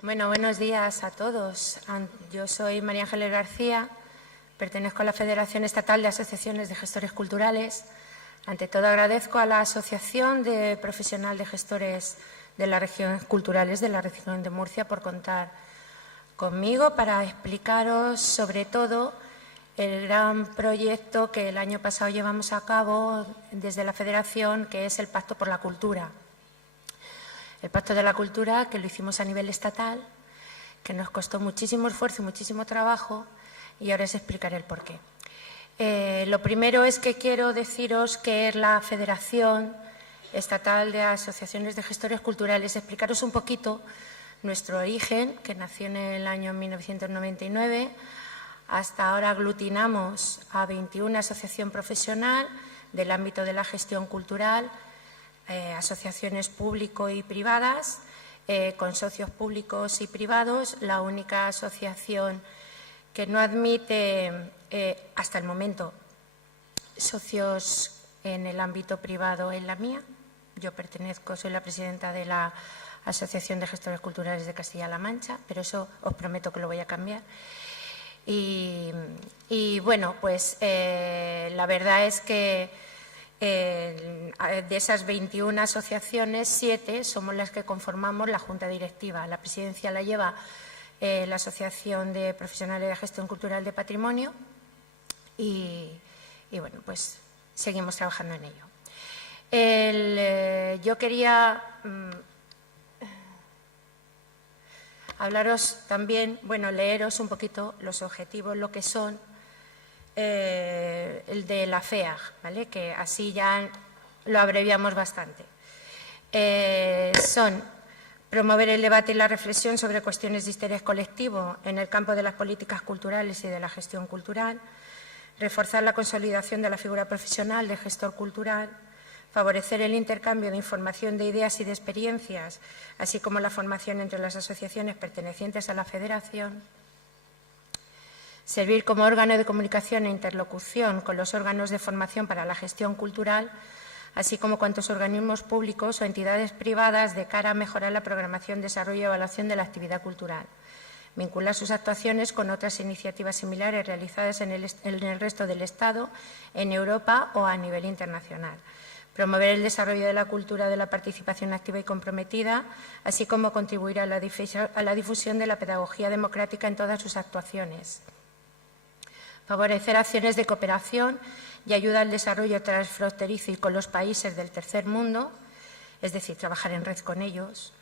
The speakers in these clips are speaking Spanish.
Bueno, buenos días a todos. Yo soy María Ángeles García, pertenezco a la Federación Estatal de Asociaciones de Gestores Culturales. Ante todo, agradezco a la Asociación de Profesional de Gestores de las Regiones Culturales de la Región de Murcia por contar conmigo para explicaros sobre todo el gran proyecto que el año pasado llevamos a cabo desde la Federación, que es el Pacto por la Cultura. El Pacto de la Cultura, que lo hicimos a nivel estatal, que nos costó muchísimo esfuerzo y muchísimo trabajo, y ahora os explicaré el porqué. Lo primero es que quiero deciros que es la Federación Estatal de Asociaciones de Gestores Culturales, explicaros un poquito nuestro origen, que nació en el año 1999. Hasta ahora aglutinamos a 21 asociaciones profesionales del ámbito de la gestión cultural, asociaciones públicas y privadas, con socios públicos y privados. La única asociación que no admite, hasta el momento, socios en el ámbito privado es la mía. Yo soy la presidenta de la Asociación de Gestores Culturales de Castilla-La Mancha, pero eso os prometo que lo voy a cambiar. Y bueno, pues la verdad es que de esas 21 asociaciones, 7 somos las que conformamos la Junta Directiva. La presidencia la lleva la Asociación de Profesionales de Gestión Cultural de Patrimonio y bueno, pues seguimos trabajando en ello. Yo quería hablaros también, leeros un poquito los objetivos, lo que son el de la FEAG, ¿vale? Que así ya lo abreviamos bastante. Son promover el debate y la reflexión sobre cuestiones de interés colectivo en el campo de las políticas culturales y de la gestión cultural, reforzar la consolidación de la figura profesional de gestor cultural, favorecer el intercambio de información, de ideas y de experiencias, así como la formación entre las asociaciones pertenecientes a la Federación, servir como órgano de comunicación e interlocución con los órganos de formación para la gestión cultural, así como cuantos organismos públicos o entidades privadas de cara a mejorar la programación, desarrollo y evaluación de la actividad cultural. Vincular sus actuaciones con otras iniciativas similares realizadas en el resto del Estado, en Europa o a nivel internacional. Promover el desarrollo de la cultura de la participación activa y comprometida, así como contribuir a la difusión de la pedagogía democrática en todas sus actuaciones. Favorecer acciones de cooperación y ayuda al desarrollo transfronterizo y con los países del tercer mundo, es decir, trabajar en red con ellos.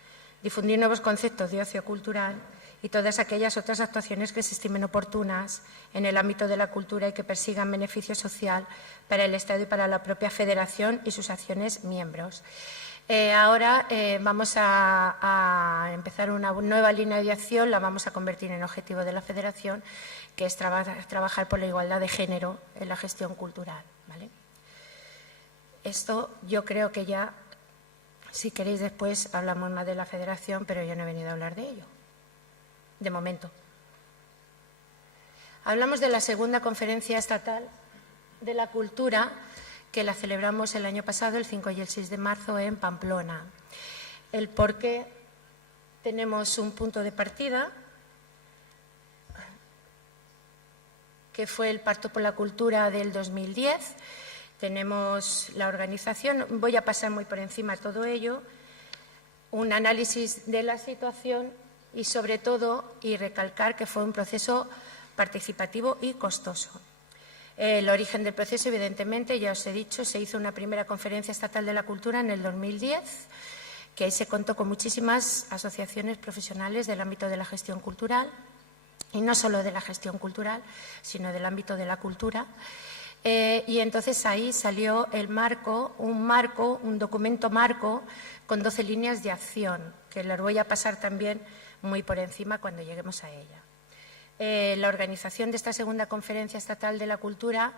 Difundir nuevos conceptos de ocio cultural y todas aquellas otras actuaciones que se estimen oportunas en el ámbito de la cultura y que persigan beneficio social para el Estado y para la propia Federación y sus acciones miembros. Ahora vamos a empezar una nueva línea de acción, la vamos a convertir en objetivo de la Federación, que es trabajar por la igualdad de género en la gestión cultural, ¿vale? Esto yo creo que ya, si queréis después hablamos más de la Federación, pero yo no he venido a hablar de ello, de momento. Hablamos de la segunda conferencia estatal de la cultura, que la celebramos el año pasado, el 5 y el 6 de marzo, en Pamplona. El por qué tenemos un punto de partida, que fue el Pacto por la Cultura del 2010. Tenemos la organización, voy a pasar muy por encima todo ello, un análisis de la situación y, sobre todo, y recalcar que fue un proceso participativo y costoso. El origen del proceso, evidentemente, ya os he dicho, se hizo una primera conferencia estatal de la cultura en el 2010, que ahí se contó con muchísimas asociaciones profesionales del ámbito de la gestión cultural, y no solo de la gestión cultural, sino del ámbito de la cultura. Y entonces ahí salió el marco, un documento marco con 12 líneas de acción, que les voy a pasar también muy por encima cuando lleguemos a ella. La organización de esta segunda conferencia estatal de la cultura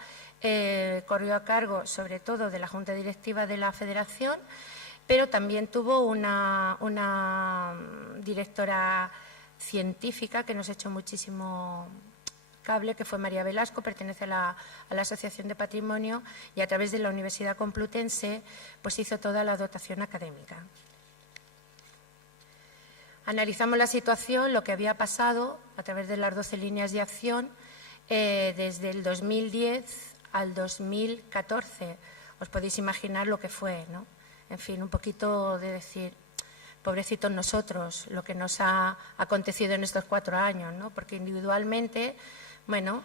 corrió a cargo, sobre todo, de la Junta Directiva de la Federación, pero también tuvo una directora científica que nos echó muchísimo cable, que fue María Velasco, pertenece a la Asociación de Patrimonio, y a través de la Universidad Complutense pues hizo toda la dotación académica. Analizamos la situación, lo que había pasado a través de las 12 líneas de acción desde el 2010 al 2014. Os podéis imaginar lo que fue, ¿no? En fin, un poquito de decir, pobrecitos nosotros, lo que nos ha acontecido en estos 4 años, ¿no? Porque individualmente, bueno,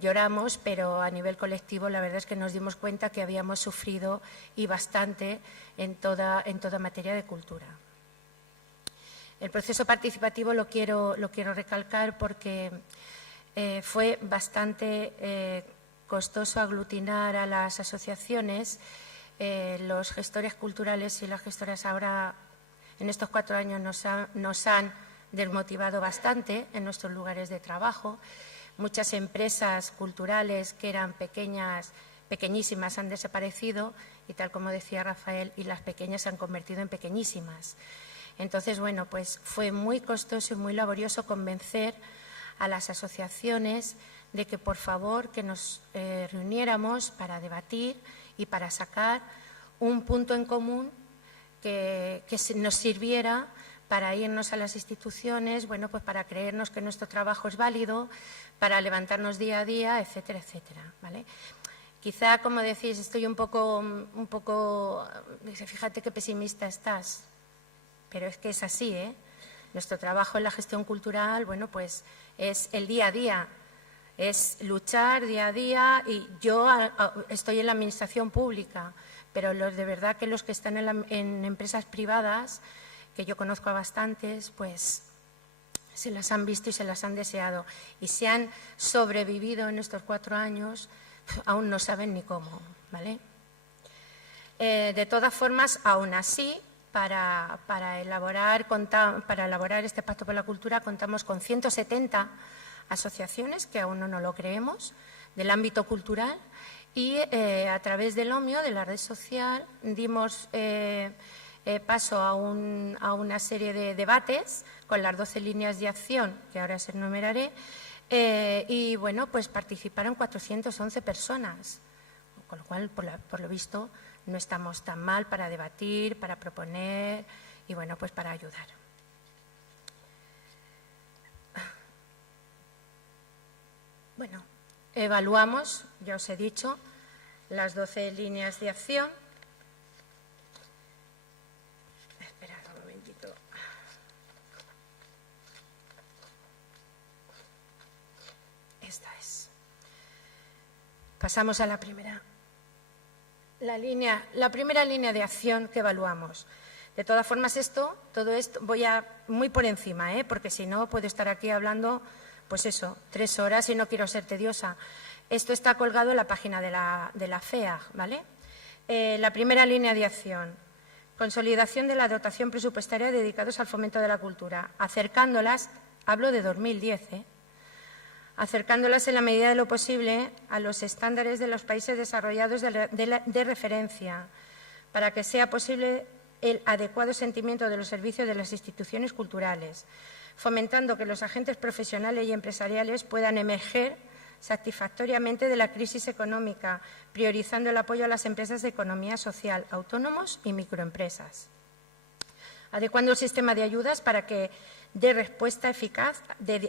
lloramos, pero a nivel colectivo la verdad es que nos dimos cuenta que habíamos sufrido y bastante en toda materia de cultura. El proceso participativo lo quiero recalcar porque fue bastante costoso aglutinar a las asociaciones. Los gestores culturales y las gestoras ahora, en estos 4 años, nos han desmotivado bastante en nuestros lugares de trabajo. Muchas empresas culturales que eran pequeñísimas han desaparecido y, tal como decía Rafael, y las pequeñas se han convertido en pequeñísimas. Entonces, bueno, pues fue muy costoso y muy laborioso convencer a las asociaciones de que, por favor, que nos reuniéramos para debatir y para sacar un punto en común que nos sirviera para irnos a las instituciones, bueno, pues para creernos que nuestro trabajo es válido, para levantarnos día a día, etcétera, etcétera, ¿vale? Quizá, como decís, estoy un poco, fíjate qué pesimista estás, pero es que es así, ¿eh? Nuestro trabajo en la gestión cultural, bueno, pues es el día a día, es luchar día a día, y yo estoy en la administración pública, pero de verdad que los que están en empresas privadas, que yo conozco a bastantes, pues se las han visto y se las han deseado. Y si han sobrevivido en estos 4 años, aún no saben ni cómo, ¿vale? De todas formas, aún así, para elaborar este Pacto por la Cultura contamos con 170 asociaciones, que aún no lo creemos, del ámbito cultural, y a través del OMIO, de la red social, dimos paso a una serie de debates con las 12 líneas de acción, que ahora os enumeraré, y bueno, pues participaron 411 personas, con lo cual, por lo visto, no estamos tan mal para debatir, para proponer y, bueno, pues para ayudar. Bueno, evaluamos, ya os he dicho, las 12 líneas de acción. Esperad un momentito. Esta es. Pasamos a la primera. La primera línea de acción que evaluamos. De todas formas, todo esto, voy a muy por encima, porque si no puedo estar aquí hablando, pues eso, 3 horas y no quiero ser tediosa. Esto está colgado en la página de la FEAG, ¿vale? La primera línea de acción, consolidación de la dotación presupuestaria dedicados al fomento de la cultura, acercándolas, hablo de 2010, acercándolas en la medida de lo posible a los estándares de los países desarrollados de referencia, para que sea posible el adecuado sentimiento de los servicios de las instituciones culturales, fomentando que los agentes profesionales y empresariales puedan emerger satisfactoriamente de la crisis económica, priorizando el apoyo a las empresas de economía social, autónomos y microempresas, adecuando el sistema de ayudas para que dé respuesta eficaz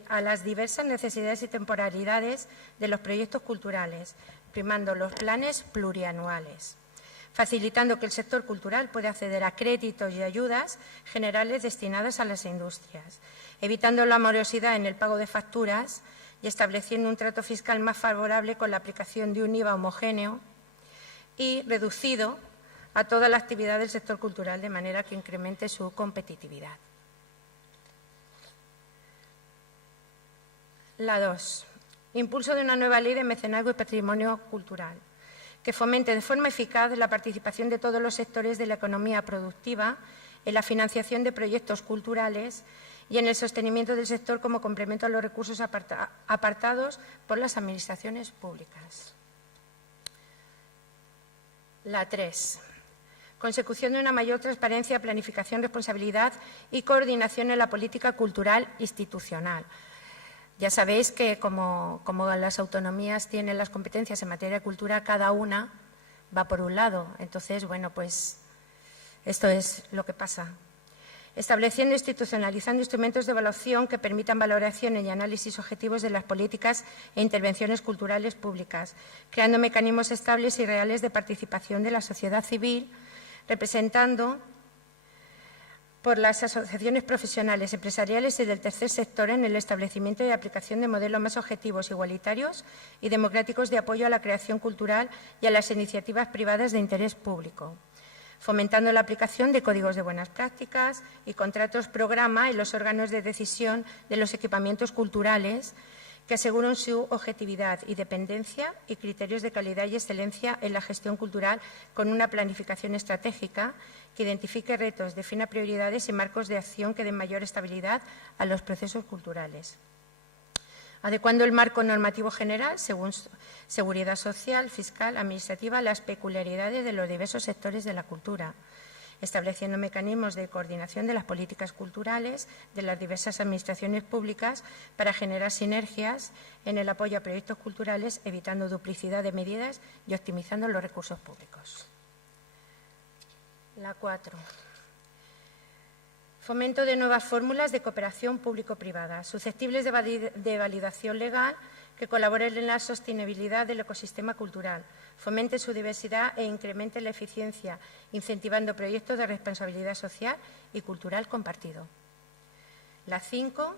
a las diversas necesidades y temporalidades de los proyectos culturales, primando los planes plurianuales, facilitando que el sector cultural pueda acceder a créditos y ayudas generales destinadas a las industrias, evitando la morosidad en el pago de facturas y estableciendo un trato fiscal más favorable con la aplicación de un IVA homogéneo y reducido a toda la actividad del sector cultural, de manera que incremente su competitividad. La 2. Impulso de una nueva ley de mecenazgo y patrimonio cultural, que fomente de forma eficaz la participación de todos los sectores de la economía productiva en la financiación de proyectos culturales y en el sostenimiento del sector como complemento a los recursos apartados por las administraciones públicas. La 3. Consecución de una mayor transparencia, planificación, responsabilidad y coordinación en la política cultural institucional. Ya sabéis que como las autonomías tienen las competencias en materia de cultura, cada una va por un lado. Entonces, bueno, pues esto es lo que pasa. estableciendo e institucionalizando instrumentos de evaluación que permitan valoraciones y análisis objetivos de las políticas e intervenciones culturales públicas, creando mecanismos estables y reales de participación de la sociedad civil, representando por las asociaciones profesionales, empresariales y del tercer sector en el establecimiento y aplicación de modelos más objetivos, igualitarios y democráticos de apoyo a la creación cultural y a las iniciativas privadas de interés público, fomentando la aplicación de códigos de buenas prácticas y contratos programa en los órganos de decisión de los equipamientos culturales que aseguren su objetividad y dependencia y criterios de calidad y excelencia en la gestión cultural con una planificación estratégica que identifique retos, defina prioridades y marcos de acción que den mayor estabilidad a los procesos culturales. Adecuando el marco normativo general según seguridad social, fiscal, administrativa a las peculiaridades de los diversos sectores de la cultura, estableciendo mecanismos de coordinación de las políticas culturales de las diversas administraciones públicas para generar sinergias en el apoyo a proyectos culturales, evitando duplicidad de medidas y optimizando los recursos públicos. La 4. Fomento de nuevas fórmulas de cooperación público-privada, susceptibles de validación legal, que colaboren en la sostenibilidad del ecosistema cultural, fomente su diversidad e incremente la eficiencia, incentivando proyectos de responsabilidad social y cultural compartido. La 5.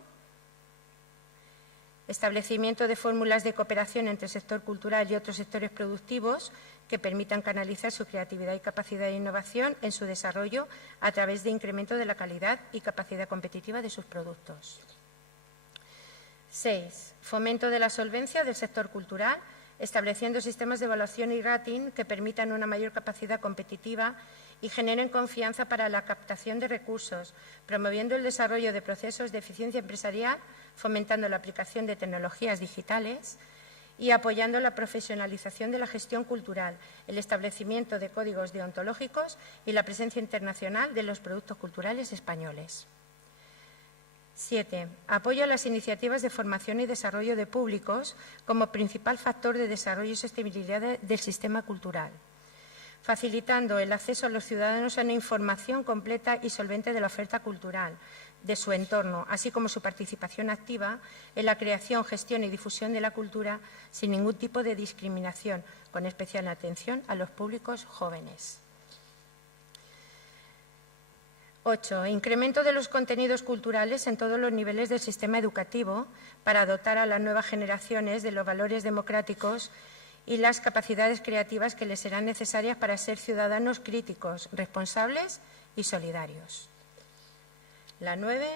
Establecimiento de fórmulas de cooperación entre el sector cultural y otros sectores productivos que permitan canalizar su creatividad y capacidad de innovación en su desarrollo a través de incremento de la calidad y capacidad competitiva de sus productos. 6. Fomento de la solvencia del sector cultural, estableciendo sistemas de evaluación y rating que permitan una mayor capacidad competitiva y generen confianza para la captación de recursos, promoviendo el desarrollo de procesos de eficiencia empresarial, fomentando la aplicación de tecnologías digitales y apoyando la profesionalización de la gestión cultural, el establecimiento de códigos deontológicos y la presencia internacional de los productos culturales españoles. 7. Apoyo a las iniciativas de formación y desarrollo de públicos como principal factor de desarrollo y sostenibilidad del sistema cultural, facilitando el acceso a los ciudadanos a una información completa y solvente de la oferta cultural, de su entorno, así como su participación activa en la creación, gestión y difusión de la cultura sin ningún tipo de discriminación, con especial atención a los públicos jóvenes. 8. Incremento de los contenidos culturales en todos los niveles del sistema educativo para dotar a las nuevas generaciones de los valores democráticos y las capacidades creativas que les serán necesarias para ser ciudadanos críticos, responsables y solidarios. La 9.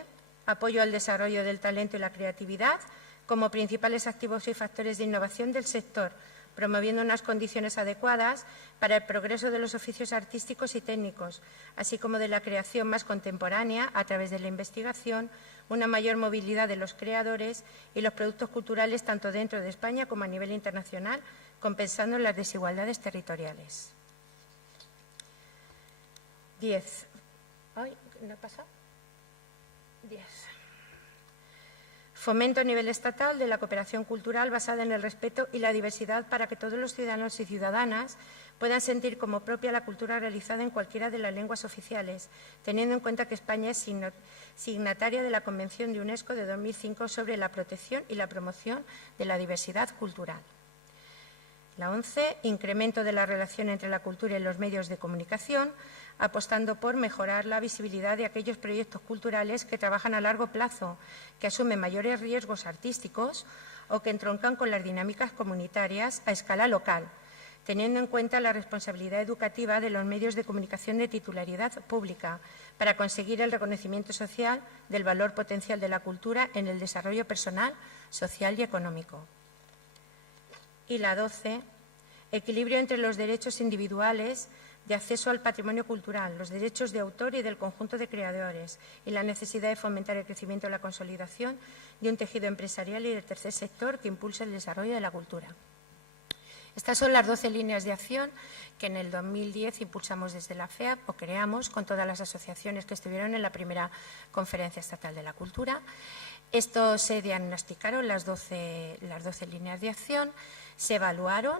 Apoyo al desarrollo del talento y la creatividad como principales activos y factores de innovación del sector, promoviendo unas condiciones adecuadas para el progreso de los oficios artísticos y técnicos, así como de la creación más contemporánea a través de la investigación, una mayor movilidad de los creadores y los productos culturales tanto dentro de España como a nivel internacional, compensando las desigualdades territoriales. 10. Ay, ¿no ha pasado? 10. Fomento a nivel estatal de la cooperación cultural basada en el respeto y la diversidad para que todos los ciudadanos y ciudadanas puedan sentir como propia la cultura realizada en cualquiera de las lenguas oficiales, teniendo en cuenta que España es signataria de la Convención de UNESCO de 2005 sobre la protección y la promoción de la diversidad cultural. La 11. Incremento de la relación entre la cultura y los medios de comunicación, apostando por mejorar la visibilidad de aquellos proyectos culturales que trabajan a largo plazo, que asumen mayores riesgos artísticos o que entroncan con las dinámicas comunitarias a escala local, teniendo en cuenta la responsabilidad educativa de los medios de comunicación de titularidad pública para conseguir el reconocimiento social del valor potencial de la cultura en el desarrollo personal, social y económico. Y la 12. Equilibrio entre los derechos individuales de acceso al patrimonio cultural, los derechos de autor y del conjunto de creadores y la necesidad de fomentar el crecimiento y la consolidación de un tejido empresarial y del tercer sector que impulse el desarrollo de la cultura. Estas son las 12 líneas de acción que en el 2010 impulsamos desde la FEAP o creamos con todas las asociaciones que estuvieron en la primera Conferencia Estatal de la Cultura. Esto se diagnosticaron las 12 líneas de acción, se evaluaron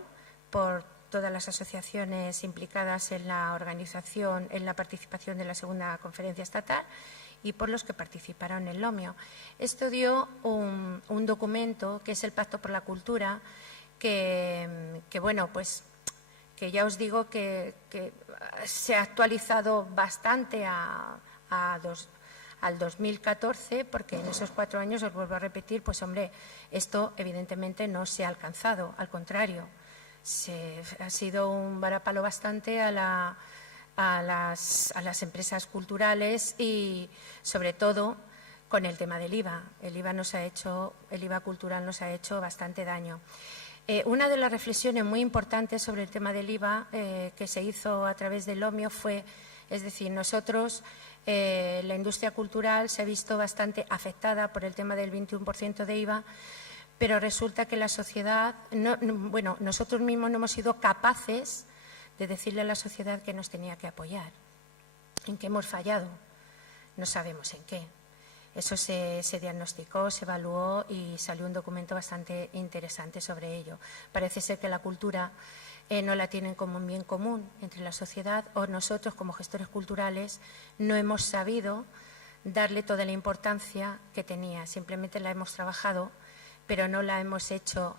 por todas las asociaciones implicadas en la organización, en la participación de la segunda Conferencia Estatal y por los que participaron en Lomio. Esto dio un documento que es el Pacto por la Cultura, que bueno, pues que ya os digo que se ha actualizado bastante al 2014, porque en esos 4 años, os vuelvo a repetir, pues hombre, esto evidentemente no se ha alcanzado, al contrario, ha sido un varapalo bastante a las empresas culturales y sobre todo con el tema del IVA. El IVA cultural nos ha hecho bastante daño. Una de las reflexiones muy importantes sobre el tema del IVA que se hizo a través del Lomio fue, es decir, nosotros, la industria cultural se ha visto bastante afectada por el tema del 21% de IVA, pero resulta que la sociedad, nosotros mismos no hemos sido capaces de decirle a la sociedad que nos tenía que apoyar. ¿En qué hemos fallado? No sabemos en qué. Eso se diagnosticó, se evaluó y salió un documento bastante interesante sobre ello. Parece ser que la cultura no la tienen como un bien común entre la sociedad, o nosotros como gestores culturales no hemos sabido darle toda la importancia que tenía. Simplemente la hemos trabajado, pero no la hemos hecho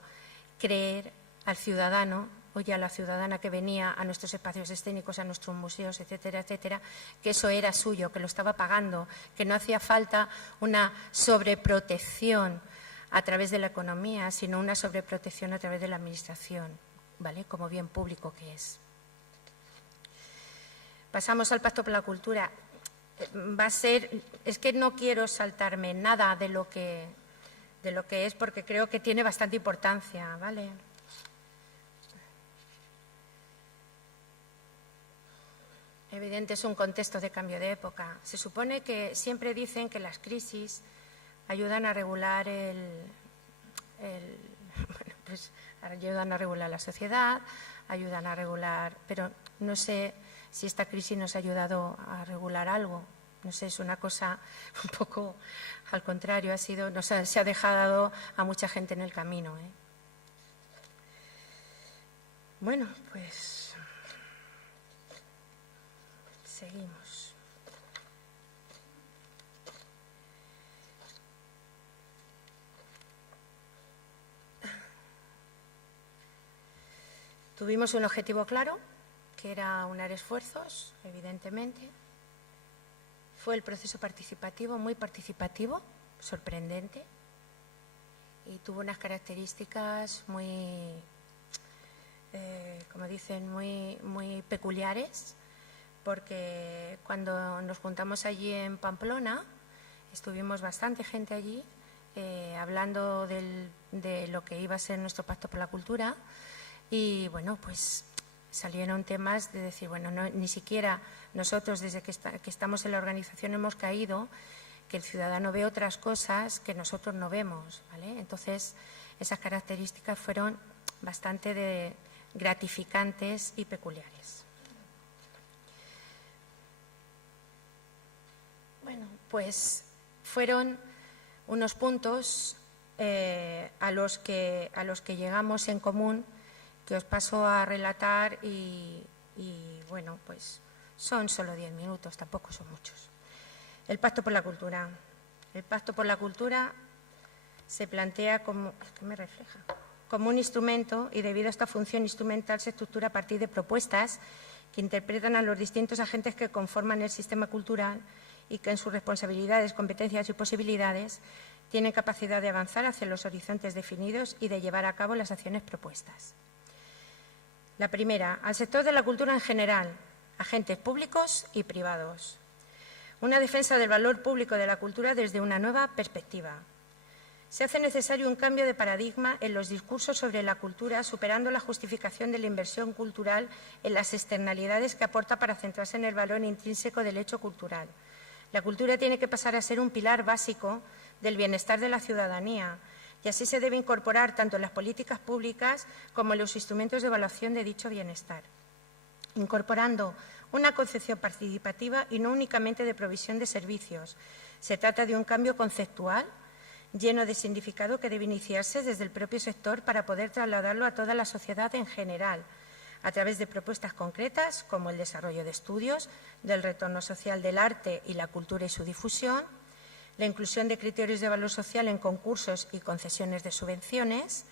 creer al ciudadano o ya a la ciudadana que venía a nuestros espacios escénicos, a nuestros museos, etcétera, etcétera, que eso era suyo, que lo estaba pagando, que no hacía falta una sobreprotección a través de la economía, sino una sobreprotección a través de la administración, ¿vale? Como bien público que es. Pasamos al Pacto por la Cultura. Es que no quiero saltarme nada de lo que es, porque creo que tiene bastante importancia, ¿vale? Evidente, es un contexto de cambio de época. Se supone que siempre dicen que las crisis ayudan a regular ayudan a regular la sociedad, ayudan a regular, pero no sé si esta crisis nos ha ayudado a regular algo. No sé, es una cosa un poco al contrario, se ha dejado a mucha gente en el camino, ¿eh? Bueno, pues seguimos. Tuvimos un objetivo claro, que era aunar esfuerzos, evidentemente. Fue el proceso participativo, muy participativo, sorprendente, y tuvo unas características muy, como dicen, muy peculiares, porque cuando nos juntamos allí en Pamplona, estuvimos bastante gente allí hablando de lo que iba a ser nuestro Pacto por la Cultura, y bueno, pues salieron temas de decir, bueno, ni siquiera nosotros desde que estamos en la organización hemos caído que el ciudadano ve otras cosas que nosotros no vemos, ¿vale? Entonces, esas características fueron bastante gratificantes y peculiares. Bueno, pues fueron unos puntos a los que llegamos en común, que os paso a relatar y bueno, pues son solo 10 minutos, tampoco son muchos. El Pacto por la Cultura. El Pacto por la Cultura se plantea como un instrumento, y debido a esta función instrumental se estructura a partir de propuestas que interpretan a los distintos agentes que conforman el sistema cultural y que en sus responsabilidades, competencias y posibilidades tienen capacidad de avanzar hacia los horizontes definidos y de llevar a cabo las acciones propuestas. La primera, al sector de la cultura en general, agentes públicos y privados. Una defensa del valor público de la cultura desde una nueva perspectiva. Se hace necesario un cambio de paradigma en los discursos sobre la cultura, superando la justificación de la inversión cultural en las externalidades que aporta para centrarse en el valor intrínseco del hecho cultural. La cultura tiene que pasar a ser un pilar básico del bienestar de la ciudadanía, y así se debe incorporar tanto en las políticas públicas como en los instrumentos de evaluación de dicho bienestar, incorporando una concepción participativa y no únicamente de provisión de servicios. Se trata de un cambio conceptual lleno de significado que debe iniciarse desde el propio sector para poder trasladarlo a toda la sociedad en general, a través de propuestas concretas como el desarrollo de estudios del retorno social del arte y la cultura y su difusión, la inclusión de criterios de valor social en concursos y concesiones de subvenciones,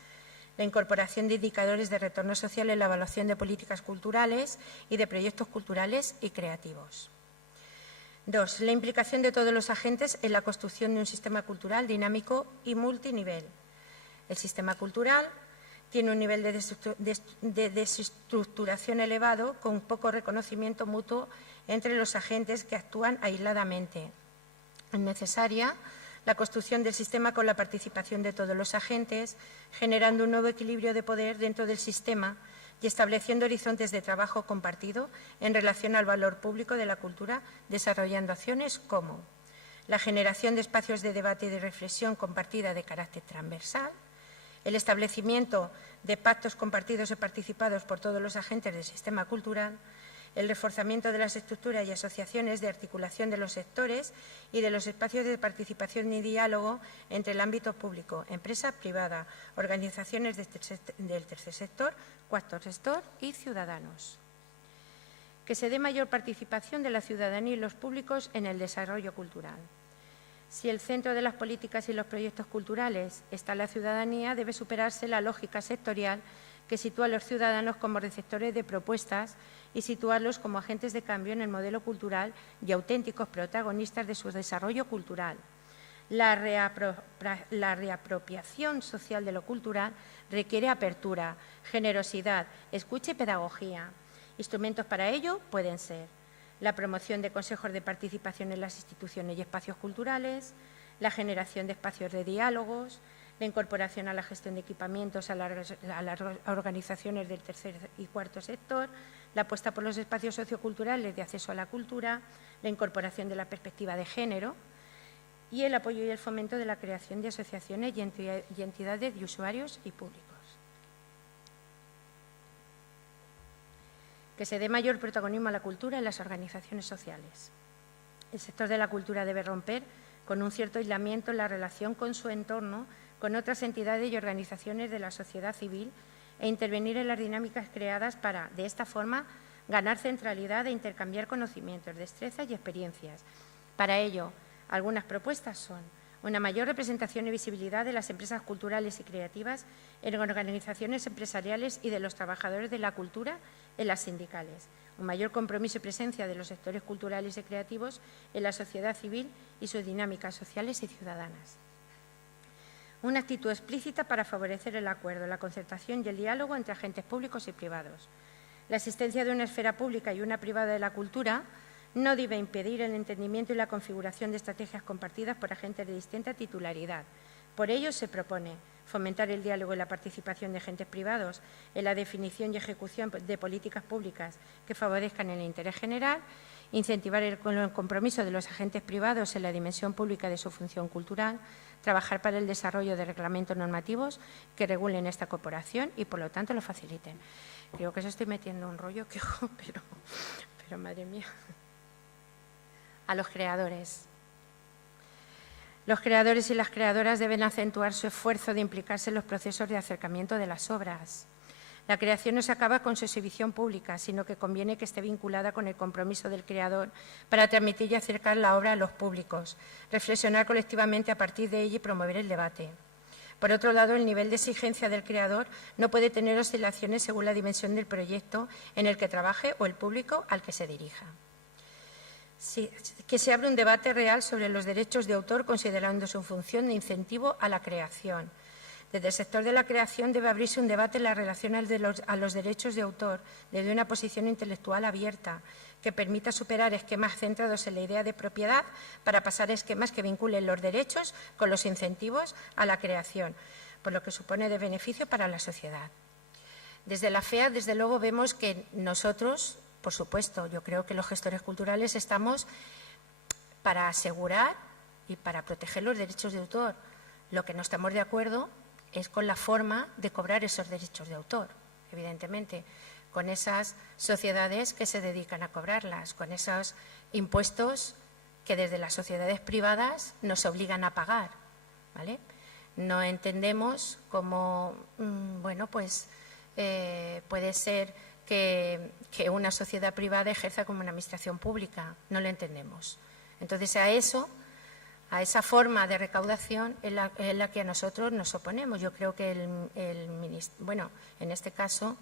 la incorporación de indicadores de retorno social en la evaluación de políticas culturales y de proyectos culturales y creativos. 2. La implicación de todos los agentes en la construcción de un sistema cultural dinámico y multinivel. El sistema cultural tiene un nivel de desestructuración elevado con poco reconocimiento mutuo entre los agentes que actúan aisladamente. Es necesaria la construcción del sistema con la participación de todos los agentes, generando un nuevo equilibrio de poder dentro del sistema y estableciendo horizontes de trabajo compartido en relación al valor público de la cultura, desarrollando acciones como la generación de espacios de debate y de reflexión compartida de carácter transversal, el establecimiento de pactos compartidos y participados por todos los agentes del sistema cultural, el reforzamiento de las estructuras y asociaciones de articulación de los sectores y de los espacios de participación y diálogo entre el ámbito público, empresa privada, organizaciones del tercer sector, cuarto sector y ciudadanos. Que se dé mayor participación de la ciudadanía y los públicos en el desarrollo cultural. Si el centro de las políticas y los proyectos culturales está la ciudadanía, debe superarse la lógica sectorial que sitúa a los ciudadanos como receptores de propuestas y situarlos como agentes de cambio en el modelo cultural y auténticos protagonistas de su desarrollo cultural. La reapropiación social de lo cultural requiere apertura, generosidad, escucha y pedagogía. Instrumentos para ello pueden ser la promoción de consejos de participación en las instituciones y espacios culturales, la generación de espacios de diálogos, la incorporación a la gestión de equipamientos a las organizaciones del tercer y cuarto sector, la apuesta por los espacios socioculturales de acceso a la cultura, la incorporación de la perspectiva de género y el apoyo y el fomento de la creación de asociaciones y entidades de usuarios y públicos. Que se dé mayor protagonismo a la cultura en las organizaciones sociales. El sector de la cultura debe romper con un cierto aislamiento en la relación con su entorno, con otras entidades y organizaciones de la sociedad civil e intervenir en las dinámicas creadas para, de esta forma, ganar centralidad e intercambiar conocimientos, destrezas y experiencias. Para ello, algunas propuestas son una mayor representación y visibilidad de las empresas culturales y creativas en organizaciones empresariales y de los trabajadores de la cultura en las sindicales, un mayor compromiso y presencia de los sectores culturales y creativos en la sociedad civil y sus dinámicas sociales y ciudadanas. Una actitud explícita para favorecer el acuerdo, la concertación y el diálogo entre agentes públicos y privados. La existencia de una esfera pública y una privada de la cultura no debe impedir el entendimiento y la configuración de estrategias compartidas por agentes de distinta titularidad. Por ello, se propone fomentar el diálogo y la participación de agentes privados en la definición y ejecución de políticas públicas que favorezcan el interés general, incentivar el compromiso de los agentes privados en la dimensión pública de su función cultural, trabajar para el desarrollo de reglamentos normativos que regulen esta cooperación y, por lo tanto, lo faciliten. Creo que eso estoy metiendo un rollo, pero madre mía. A los creadores. Los creadores y las creadoras deben acentuar su esfuerzo de implicarse en los procesos de acercamiento de las obras. La creación no se acaba con su exhibición pública, sino que conviene que esté vinculada con el compromiso del creador para transmitir y acercar la obra a los públicos, reflexionar colectivamente a partir de ella y promover el debate. Por otro lado, el nivel de exigencia del creador no puede tener oscilaciones según la dimensión del proyecto en el que trabaje o el público al que se dirija. Sí, que se abra un debate real sobre los derechos de autor considerando su función de incentivo a la creación. Desde el sector de la creación debe abrirse un debate en la relación a los derechos de autor desde una posición intelectual abierta que permita superar esquemas centrados en la idea de propiedad para pasar a esquemas que vinculen los derechos con los incentivos a la creación, por lo que supone de beneficio para la sociedad. Desde la FEA, desde luego, vemos que nosotros, por supuesto, yo creo que los gestores culturales estamos para asegurar y para proteger los derechos de autor. Lo que no estamos de acuerdo es con la forma de cobrar esos derechos de autor, evidentemente, con esas sociedades que se dedican a cobrarlas, con esos impuestos que desde las sociedades privadas nos obligan a pagar, ¿vale? No entendemos cómo, bueno, pues puede ser que una sociedad privada ejerza como una administración pública. No lo entendemos. Entonces, a esa forma de recaudación es la que a nosotros nos oponemos. Yo creo que en este caso,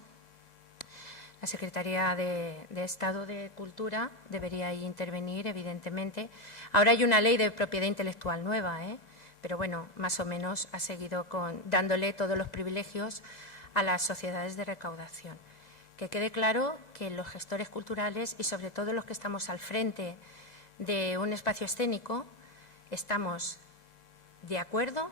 la Secretaría de Estado de Cultura debería intervenir, evidentemente. Ahora hay una ley de propiedad intelectual nueva, pero bueno, más o menos ha seguido dándole todos los privilegios a las sociedades de recaudación. Que quede claro que los gestores culturales y sobre todo los que estamos al frente de un espacio escénico estamos de acuerdo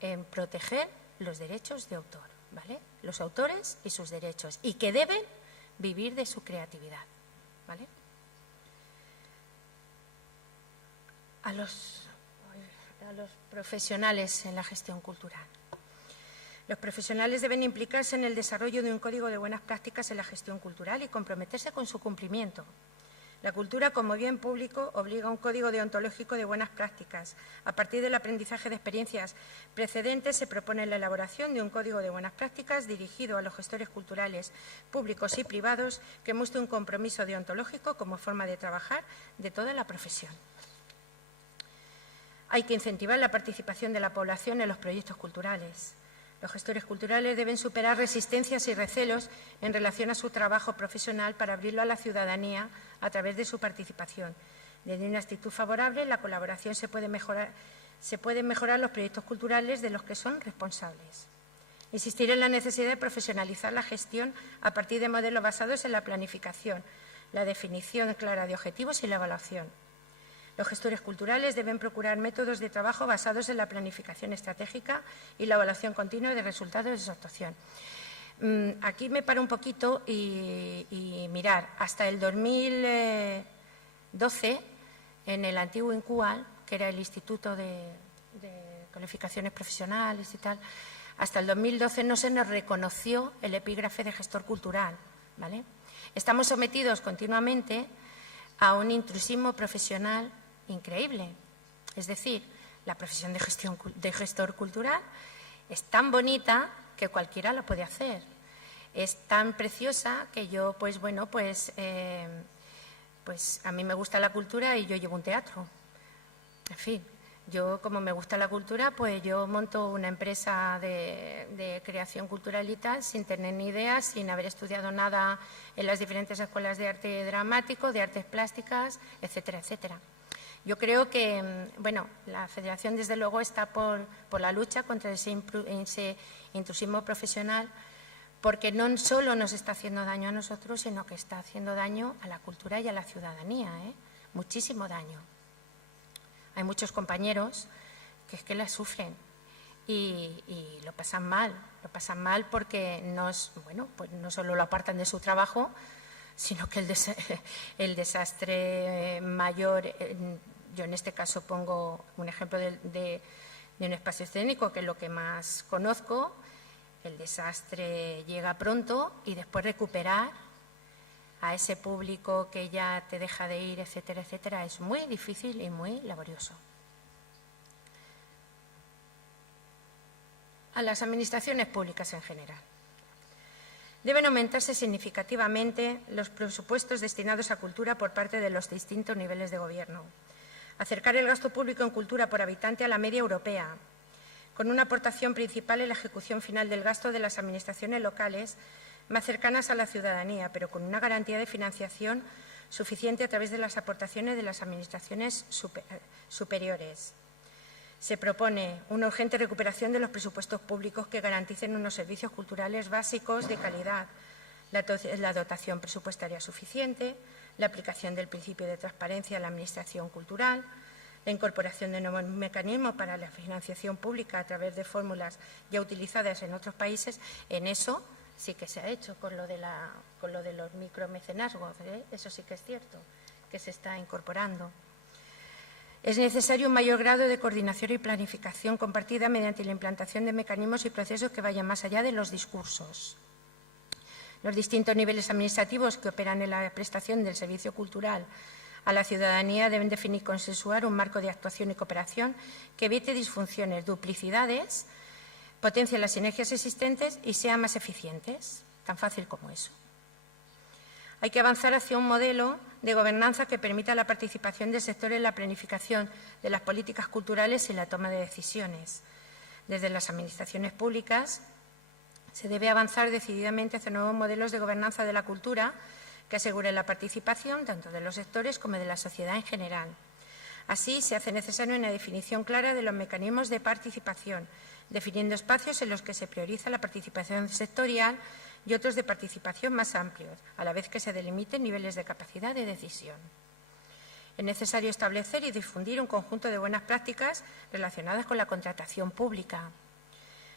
en proteger los derechos de autor, ¿vale? Los autores y sus derechos, y que deben vivir de su creatividad, ¿vale? A los profesionales en la gestión cultural. Los profesionales deben implicarse en el desarrollo de un código de buenas prácticas en la gestión cultural y comprometerse con su cumplimiento. La cultura, como bien público, obliga a un código deontológico de buenas prácticas. A partir del aprendizaje de experiencias precedentes, se propone la elaboración de un código de buenas prácticas dirigido a los gestores culturales públicos y privados que muestre un compromiso deontológico como forma de trabajar de toda la profesión. Hay que incentivar la participación de la población en los proyectos culturales. Los gestores culturales deben superar resistencias y recelos en relación a su trabajo profesional para abrirlo a la ciudadanía a través de su participación. Desde una actitud favorable, la colaboración se pueden mejorar los proyectos culturales de los que son responsables. Insistir en la necesidad de profesionalizar la gestión a partir de modelos basados en la planificación, la definición clara de objetivos y la evaluación. Los gestores culturales deben procurar métodos de trabajo basados en la planificación estratégica y la evaluación continua de resultados de su actuación. Aquí me paro un poquito y mirar. Hasta el 2012, en el antiguo INCUAL, que era el Instituto de Cualificaciones Profesionales y tal, hasta el 2012 no se nos reconoció el epígrafe de gestor cultural, ¿vale? Estamos sometidos continuamente a un intrusismo profesional increíble. Es decir, la profesión de gestor cultural es tan bonita que cualquiera la puede hacer. Es tan preciosa que yo, pues a mí me gusta la cultura y yo llevo un teatro. En fin, yo como me gusta la cultura, pues yo monto una empresa de creación cultural y tal, sin tener ni idea, sin haber estudiado nada en las diferentes escuelas de arte dramático, de artes plásticas, etcétera, etcétera. Yo creo que, la Federación desde luego está por la lucha contra ese intrusismo profesional, porque no solo nos está haciendo daño a nosotros, sino que está haciendo daño a la cultura y a la ciudadanía, muchísimo daño. Hay muchos compañeros que es que la sufren y lo pasan mal porque no solo lo apartan de su trabajo, sino que el desastre mayor, yo en este caso pongo un ejemplo de un espacio escénico, que es lo que más conozco, el desastre llega pronto y después recuperar a ese público que ya te deja de ir, etcétera, etcétera, es muy difícil y muy laborioso. A las administraciones públicas en general. Deben aumentarse significativamente los presupuestos destinados a cultura por parte de los distintos niveles de gobierno. Acercar el gasto público en cultura por habitante a la media europea, con una aportación principal en la ejecución final del gasto de las administraciones locales más cercanas a la ciudadanía, pero con una garantía de financiación suficiente a través de las aportaciones de las administraciones superiores. Se propone una urgente recuperación de los presupuestos públicos que garanticen unos servicios culturales básicos de calidad, la dotación presupuestaria suficiente, la aplicación del principio de transparencia en la administración cultural, la incorporación de nuevos mecanismos para la financiación pública a través de fórmulas ya utilizadas en otros países. En eso sí que se ha hecho con lo de los micromecenazgos, eso sí que es cierto, que se está incorporando. Es necesario un mayor grado de coordinación y planificación compartida mediante la implantación de mecanismos y procesos que vayan más allá de los discursos. Los distintos niveles administrativos que operan en la prestación del servicio cultural a la ciudadanía deben definir y consensuar un marco de actuación y cooperación que evite disfunciones, duplicidades, potencie las sinergias existentes y sean más eficientes. Tan fácil como eso. Hay que avanzar hacia un modelo de gobernanza que permita la participación del sector en la planificación de las políticas culturales y la toma de decisiones. Desde las administraciones públicas se debe avanzar decididamente hacia nuevos modelos de gobernanza de la cultura que aseguren la participación tanto de los sectores como de la sociedad en general. Así, se hace necesaria una definición clara de los mecanismos de participación, definiendo espacios en los que se prioriza la participación sectorial y otros de participación más amplios, a la vez que se delimiten niveles de capacidad de decisión. Es necesario establecer y difundir un conjunto de buenas prácticas relacionadas con la contratación pública.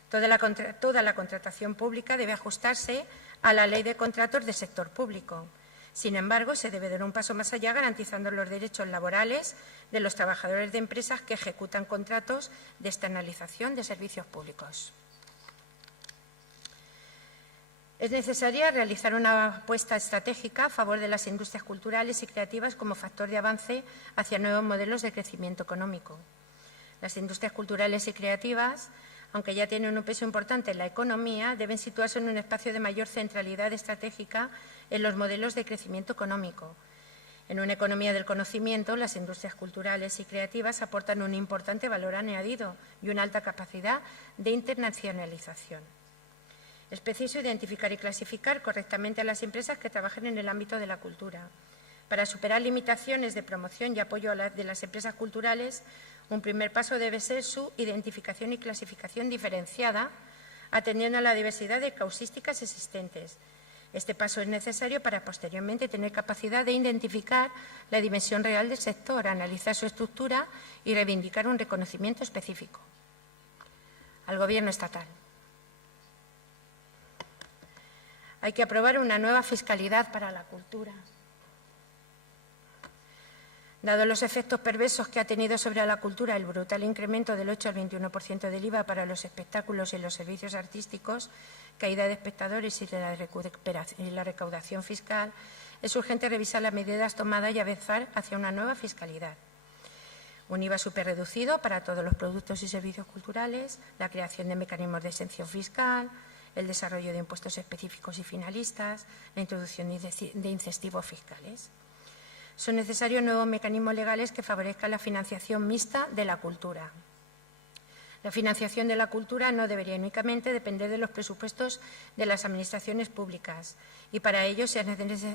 Toda la contratación pública debe ajustarse a la Ley de Contratos del Sector Público. Sin embargo, se debe dar un paso más allá garantizando los derechos laborales de los trabajadores de empresas que ejecutan contratos de externalización de servicios públicos. Es necesaria realizar una apuesta estratégica a favor de las industrias culturales y creativas como factor de avance hacia nuevos modelos de crecimiento económico. Las industrias culturales y creativas, aunque ya tienen un peso importante en la economía, deben situarse en un espacio de mayor centralidad estratégica en los modelos de crecimiento económico. En una economía del conocimiento, las industrias culturales y creativas aportan un importante valor añadido y una alta capacidad de internacionalización. Es preciso identificar y clasificar correctamente a las empresas que trabajan en el ámbito de la cultura. Para superar limitaciones de promoción y apoyo de las empresas culturales, un primer paso debe ser su identificación y clasificación diferenciada, atendiendo a la diversidad de causísticas existentes. Este paso es necesario para posteriormente tener capacidad de identificar la dimensión real del sector, analizar su estructura y reivindicar un reconocimiento específico. Al Gobierno estatal. Hay que aprobar una nueva fiscalidad para la cultura. Dado los efectos perversos que ha tenido sobre la cultura el brutal incremento del 8 al 21% del IVA para los espectáculos y los servicios artísticos, caída de espectadores y la recaudación fiscal, es urgente revisar las medidas tomadas y avanzar hacia una nueva fiscalidad. Un IVA superreducido para todos los productos y servicios culturales, la creación de mecanismos de exención fiscal, el desarrollo de impuestos específicos y finalistas, la introducción de incentivos fiscales. Son necesarios nuevos mecanismos legales que favorezcan la financiación mixta de la cultura. La financiación de la cultura no debería únicamente depender de los presupuestos de las administraciones públicas y para ello es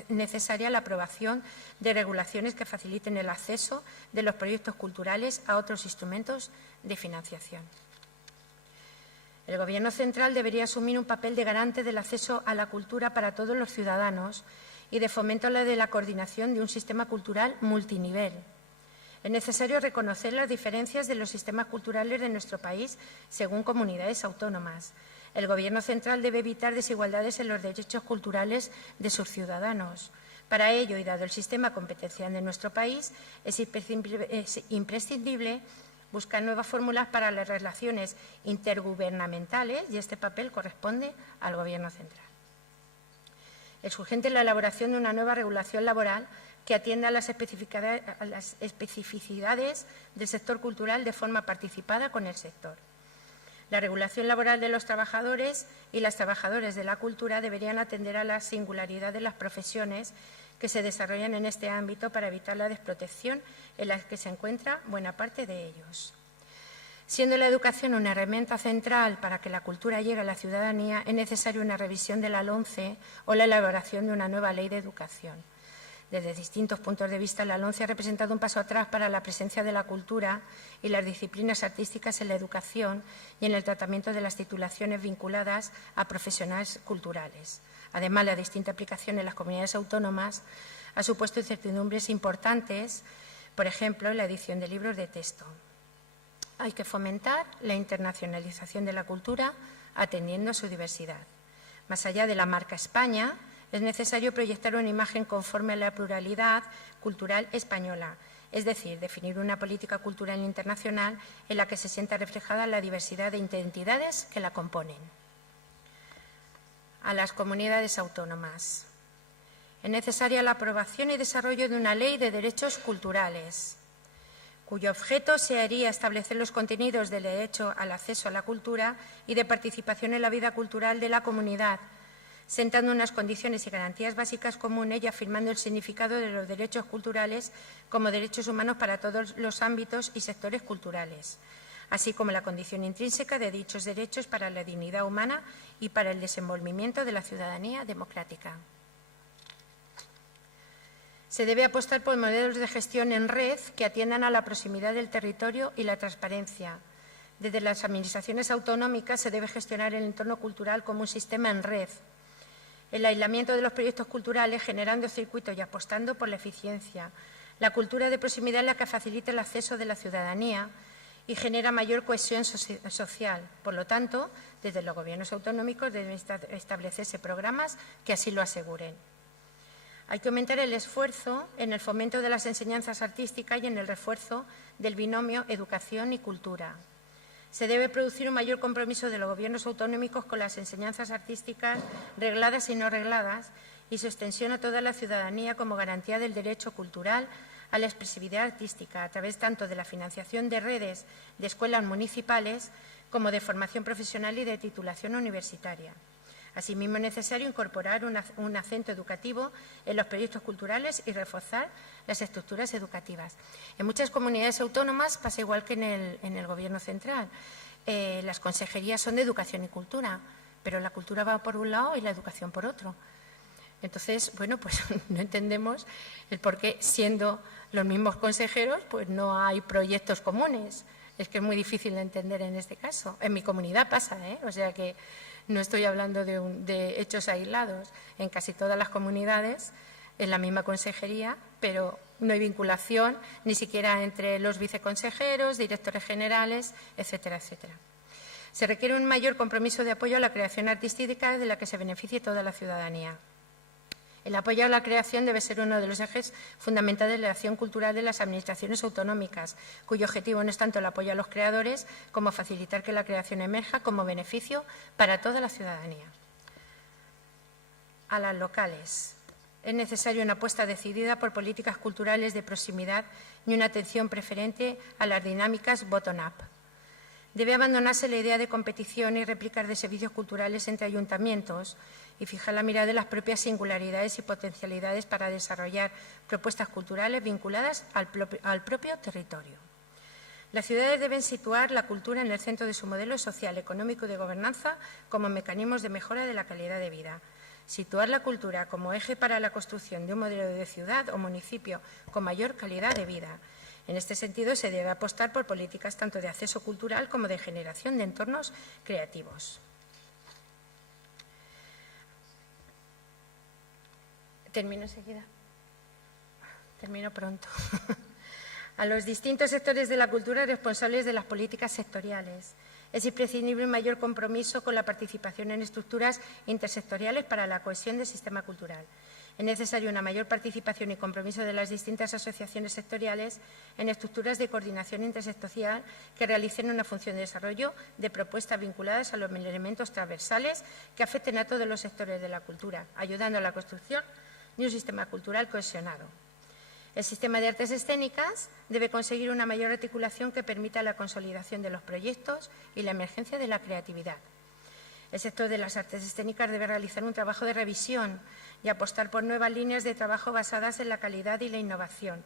necesaria la aprobación de regulaciones que faciliten el acceso de los proyectos culturales a otros instrumentos de financiación. El Gobierno central debería asumir un papel de garante del acceso a la cultura para todos los ciudadanos y de fomento de la coordinación de un sistema cultural multinivel. Es necesario reconocer las diferencias de los sistemas culturales de nuestro país según comunidades autónomas. El Gobierno central debe evitar desigualdades en los derechos culturales de sus ciudadanos. Para ello, y dado el sistema competencial de nuestro país, es imprescindible buscar nuevas fórmulas para las relaciones intergubernamentales y este papel corresponde al Gobierno central. Es urgente la elaboración de una nueva regulación laboral que atienda a las especificidades del sector cultural de forma participada con el sector. La regulación laboral de los trabajadores y las trabajadoras de la cultura deberían atender a la singularidad de las profesiones que se desarrollan en este ámbito para evitar la desprotección en la que se encuentra buena parte de ellos. Siendo la educación una herramienta central para que la cultura llegue a la ciudadanía, es necesaria una revisión de la LOMCE o la elaboración de una nueva ley de educación. Desde distintos puntos de vista, la LOMCE ha representado un paso atrás para la presencia de la cultura y las disciplinas artísticas en la educación y en el tratamiento de las titulaciones vinculadas a profesionales culturales. Además, la distinta aplicación en las comunidades autónomas ha supuesto incertidumbres importantes, por ejemplo, en la edición de libros de texto. Hay que fomentar la internacionalización de la cultura atendiendo a su diversidad. Más allá de la marca España, es necesario proyectar una imagen conforme a la pluralidad cultural española, es decir, definir una política cultural internacional en la que se sienta reflejada la diversidad de identidades que la componen. A las comunidades autónomas. Es necesaria la aprobación y desarrollo de una ley de derechos culturales, cuyo objeto sería establecer los contenidos del derecho al acceso a la cultura y de participación en la vida cultural de la comunidad, sentando unas condiciones y garantías básicas comunes y afirmando el significado de los derechos culturales como derechos humanos para todos los ámbitos y sectores culturales, así como la condición intrínseca de dichos derechos para la dignidad humana y para el desenvolvimiento de la ciudadanía democrática. Se debe apostar por modelos de gestión en red que atiendan a la proximidad del territorio y la transparencia. Desde las administraciones autonómicas se debe gestionar el entorno cultural como un sistema en red. El aislamiento de los proyectos culturales, generando circuitos y apostando por la eficiencia. La cultura de proximidad es la que facilita el acceso de la ciudadanía y genera mayor cohesión social. Por lo tanto, desde los gobiernos autonómicos deben establecerse programas que así lo aseguren. Hay que aumentar el esfuerzo en el fomento de las enseñanzas artísticas y en el refuerzo del binomio educación y cultura. Se debe producir un mayor compromiso de los gobiernos autonómicos con las enseñanzas artísticas regladas y no regladas y su extensión a toda la ciudadanía como garantía del derecho cultural a la expresividad artística a través tanto de la financiación de redes de escuelas municipales como de formación profesional y de titulación universitaria. Asimismo, es necesario incorporar un acento educativo en los proyectos culturales y reforzar las estructuras educativas. En muchas comunidades autónomas pasa igual que en el Gobierno central. Las consejerías son de educación y cultura, pero la cultura va por un lado y la educación por otro. Entonces, bueno, pues no entendemos el por qué, siendo los mismos consejeros, pues no hay proyectos comunes. Es que es muy difícil de entender en este caso. En mi comunidad pasa, o sea que no estoy hablando de hechos aislados. En casi todas las comunidades, en la misma consejería, pero no hay vinculación ni siquiera entre los viceconsejeros, directores generales, etcétera, etcétera. Se requiere un mayor compromiso de apoyo a la creación artística de la que se beneficie toda la ciudadanía. El apoyo a la creación debe ser uno de los ejes fundamentales de la acción cultural de las administraciones autonómicas, cuyo objetivo no es tanto el apoyo a los creadores como facilitar que la creación emerja como beneficio para toda la ciudadanía. A las locales. Es necesaria una apuesta decidida por políticas culturales de proximidad y una atención preferente a las dinámicas bottom-up. Debe abandonarse la idea de competición y réplicar de servicios culturales entre ayuntamientos y fijar la mirada en las propias singularidades y potencialidades para desarrollar propuestas culturales vinculadas al propio territorio. Las ciudades deben situar la cultura en el centro de su modelo social, económico y de gobernanza como mecanismos de mejora de la calidad de vida. Situar la cultura como eje para la construcción de un modelo de ciudad o municipio con mayor calidad de vida. En este sentido, se debe apostar por políticas tanto de acceso cultural como de generación de entornos creativos. Termino enseguida. Termino pronto. A los distintos sectores de la cultura responsables de las políticas sectoriales. Es imprescindible un mayor compromiso con la participación en estructuras intersectoriales para la cohesión del sistema cultural. Es necesaria una mayor participación y compromiso de las distintas asociaciones sectoriales en estructuras de coordinación intersectorial que realicen una función de desarrollo de propuestas vinculadas a los elementos transversales que afecten a todos los sectores de la cultura, ayudando a la construcción de un sistema cultural cohesionado. El sistema de artes escénicas debe conseguir una mayor articulación que permita la consolidación de los proyectos y la emergencia de la creatividad. El sector de las artes escénicas debe realizar un trabajo de revisión y apostar por nuevas líneas de trabajo basadas en la calidad y la innovación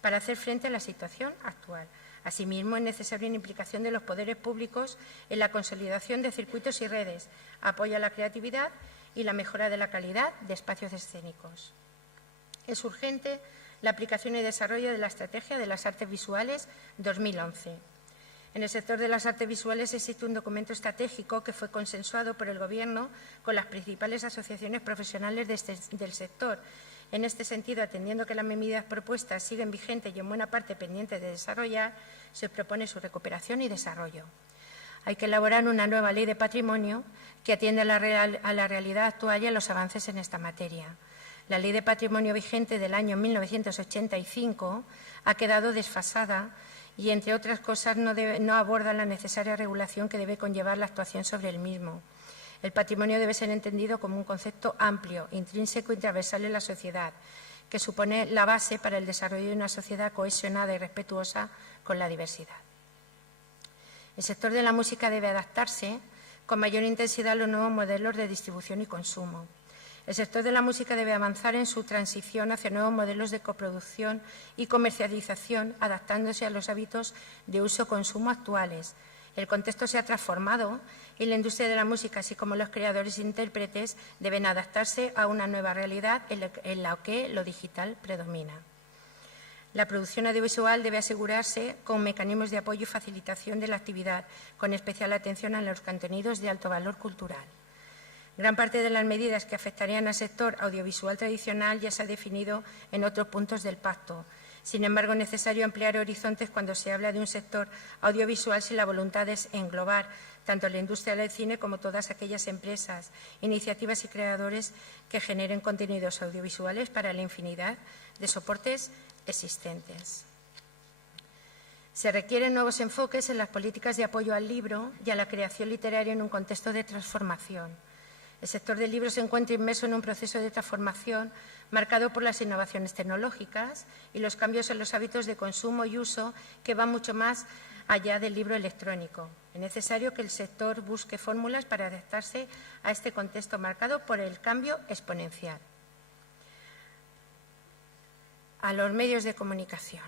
para hacer frente a la situación actual. Asimismo, es necesaria una implicación de los poderes públicos en la consolidación de circuitos y redes, apoyo a la creatividad y la mejora de la calidad de espacios escénicos. Es urgente la aplicación y desarrollo de la Estrategia de las Artes Visuales 2011. En el sector de las artes visuales existe un documento estratégico que fue consensuado por el Gobierno con las principales asociaciones profesionales del sector. En este sentido, atendiendo que las medidas propuestas siguen vigentes y en buena parte pendientes de desarrollar, se propone su recuperación y desarrollo. Hay que elaborar una nueva ley de patrimonio que atienda a la realidad actual y a los avances en esta materia. La Ley de Patrimonio vigente del año 1985 ha quedado desfasada y, entre otras cosas, no aborda la necesaria regulación que debe conllevar la actuación sobre el mismo. El patrimonio debe ser entendido como un concepto amplio, intrínseco y transversal en la sociedad, que supone la base para el desarrollo de una sociedad cohesionada y respetuosa con la diversidad. El sector de la música debe adaptarse con mayor intensidad los nuevos modelos de distribución y consumo. El sector de la música debe avanzar en su transición hacia nuevos modelos de coproducción y comercialización, adaptándose a los hábitos de uso-consumo actuales. El contexto se ha transformado y la industria de la música, así como los creadores e intérpretes, deben adaptarse a una nueva realidad en la que lo digital predomina. La producción audiovisual debe asegurarse con mecanismos de apoyo y facilitación de la actividad, con especial atención a los contenidos de alto valor cultural. Gran parte de las medidas que afectarían al sector audiovisual tradicional ya se ha definido en otros puntos del pacto. Sin embargo, es necesario ampliar horizontes cuando se habla de un sector audiovisual si la voluntad es englobar tanto la industria del cine como todas aquellas empresas, iniciativas y creadores que generen contenidos audiovisuales para la infinidad de soportes existentes. Se requieren nuevos enfoques en las políticas de apoyo al libro y a la creación literaria en un contexto de transformación. El sector del libro se encuentra inmerso en un proceso de transformación marcado por las innovaciones tecnológicas y los cambios en los hábitos de consumo y uso que van mucho más allá del libro electrónico. Es necesario que el sector busque fórmulas para adaptarse a este contexto marcado por el cambio exponencial. A los medios de comunicación.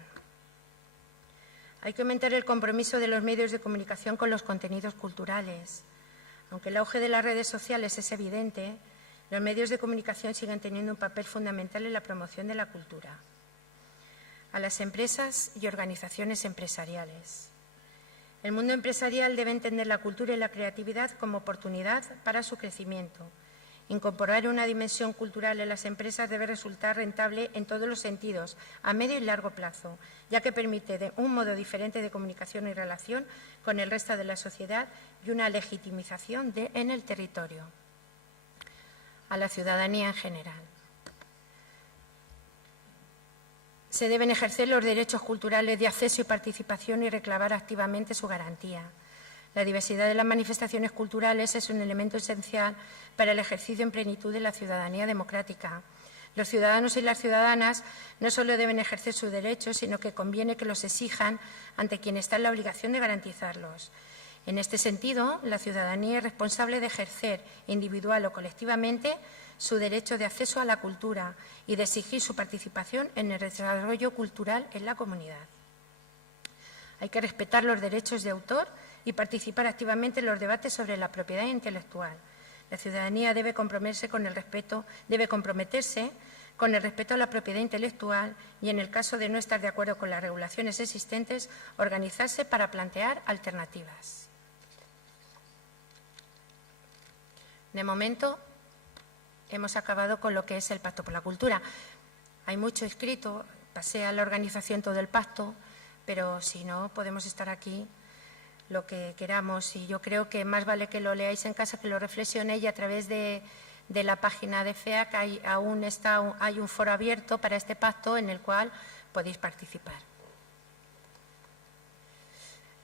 Hay que aumentar el compromiso de los medios de comunicación con los contenidos culturales. Aunque el auge de las redes sociales es evidente, los medios de comunicación siguen teniendo un papel fundamental en la promoción de la cultura. A las empresas y organizaciones empresariales. El mundo empresarial debe entender la cultura y la creatividad como oportunidad para su crecimiento. Incorporar una dimensión cultural en las empresas debe resultar rentable en todos los sentidos, a medio y largo plazo, ya que permite un modo diferente de comunicación y relación con el resto de la sociedad y una legitimización en el territorio. A la ciudadanía en general. Se deben ejercer los derechos culturales de acceso y participación y reclamar activamente su garantía. La diversidad de las manifestaciones culturales es un elemento esencial para el ejercicio en plenitud de la ciudadanía democrática. Los ciudadanos y las ciudadanas no solo deben ejercer sus derechos, sino que conviene que los exijan ante quien está en la obligación de garantizarlos. En este sentido, la ciudadanía es responsable de ejercer, individual o colectivamente, su derecho de acceso a la cultura y de exigir su participación en el desarrollo cultural en la comunidad. Hay que respetar los derechos de autor y participar activamente en los debates sobre la propiedad intelectual. La ciudadanía debe comprometerse con el respeto a la propiedad intelectual y, en el caso de no estar de acuerdo con las regulaciones existentes, organizarse para plantear alternativas. De momento, hemos acabado con lo que es el Pacto por la Cultura. Hay mucho escrito, pasé a la organización todo el pacto, pero si no, podemos estar aquí lo que queramos, y yo creo que más vale que lo leáis en casa, que lo reflexionéis, y a través de la página de FEAC hay un foro abierto para este pacto en el cual podéis participar.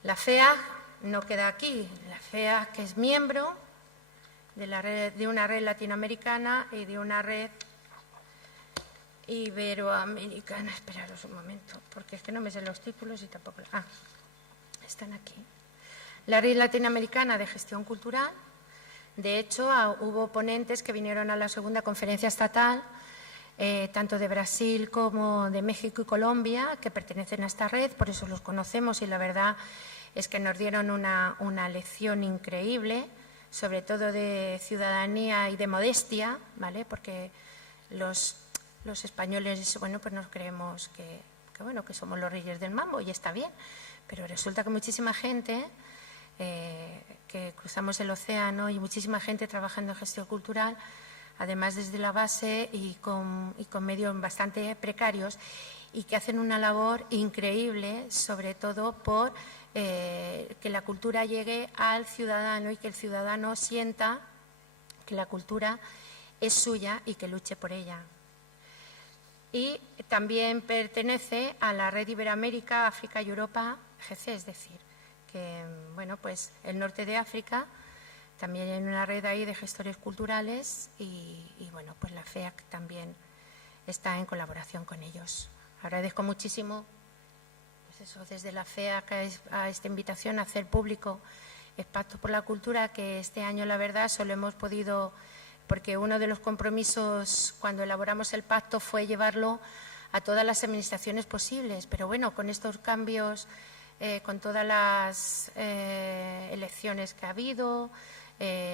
La FEAC no queda aquí. La FEAC, que es miembro de una red latinoamericana y de una red iberoamericana. Esperaros un momento, porque es que no me sé los títulos y tampoco... están aquí. La red latinoamericana de gestión cultural. De hecho, hubo ponentes que vinieron a la segunda conferencia estatal, tanto de Brasil como de México y Colombia, que pertenecen a esta red, por eso los conocemos, y la verdad es que nos dieron una lección increíble, sobre todo de ciudadanía y de modestia, ¿vale? Porque los españoles, bueno, pues nos creemos que somos los reyes del mambo, y está bien, pero resulta que muchísima gente que cruzamos el océano y muchísima gente trabajando en gestión cultural, además desde la base y con medios bastante precarios, y que hacen una labor increíble, sobre todo por que la cultura llegue al ciudadano y que el ciudadano sienta que la cultura es suya y que luche por ella. Y también pertenece a la red Iberoamérica, África y Europa, GC, es decir, que bueno, pues el norte de África también hay una red ahí de gestores culturales y bueno, pues la FEAC también está en colaboración con ellos. Agradezco muchísimo, pues eso, desde la FEAC a esta invitación a hacer público es Pacto por la Cultura, que este año, la verdad, solo hemos podido, porque uno de los compromisos cuando elaboramos el pacto fue llevarlo a todas las administraciones posibles, pero bueno, con estos cambios, con todas las elecciones que ha habido,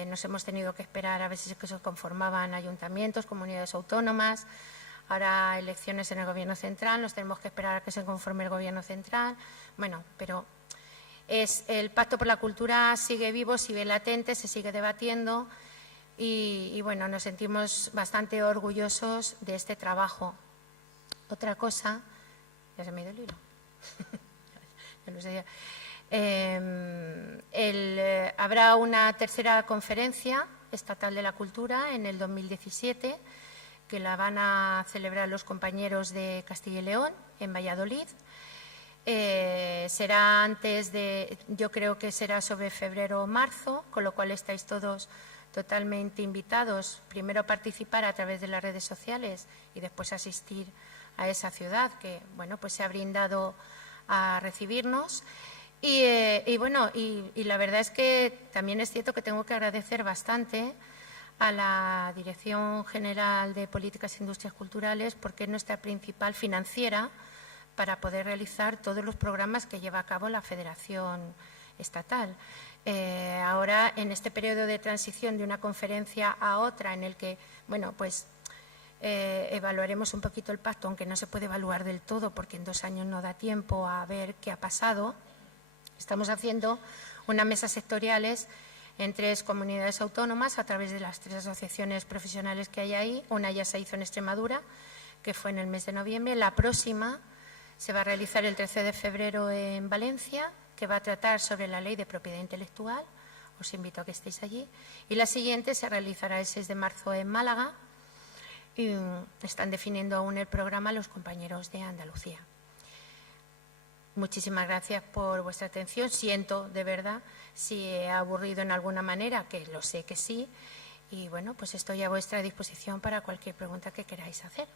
nos hemos tenido que esperar a ver si se conformaban ayuntamientos, comunidades autónomas, ahora elecciones en el Gobierno central, nos tenemos que esperar a que se conforme el Gobierno central. Bueno, pero el Pacto por la Cultura sigue vivo, sigue latente, se sigue debatiendo y bueno, nos sentimos bastante orgullosos de este trabajo. Otra cosa, ya se me ha ido el hilo. Yo no sé, habrá una tercera conferencia estatal de la cultura en el 2017 que la van a celebrar los compañeros de Castilla y León en Valladolid. Será antes de, yo creo que será sobre febrero o marzo, con lo cual estáis todos totalmente invitados, primero a participar a través de las redes sociales y después asistir a esa ciudad que, bueno, pues se ha brindado a recibirnos. Y bueno, y la verdad es que también es cierto que tengo que agradecer bastante a la Dirección General de Políticas e Industrias Culturales porque es nuestra principal financiera para poder realizar todos los programas que lleva a cabo la Federación Estatal. Ahora, en este periodo de transición de una conferencia a otra, en el que, bueno, pues evaluaremos un poquito el pacto, aunque no se puede evaluar del todo porque en 2 años no da tiempo a ver qué ha pasado. Estamos haciendo unas mesas sectoriales en 3 comunidades autónomas a través de las 3 asociaciones profesionales que hay ahí. Una ya se hizo en Extremadura, que fue en el mes de noviembre. La próxima se va a realizar el 13 de febrero en Valencia, que va a tratar sobre la ley de propiedad intelectual. Os invito a que estéis allí. Y la siguiente se realizará el 6 de marzo en Málaga. Y están definiendo aún el programa los compañeros de Andalucía. Muchísimas gracias por vuestra atención. Siento, de verdad, si he aburrido en alguna manera, que lo sé que sí. Y bueno, pues estoy a vuestra disposición para cualquier pregunta que queráis hacer.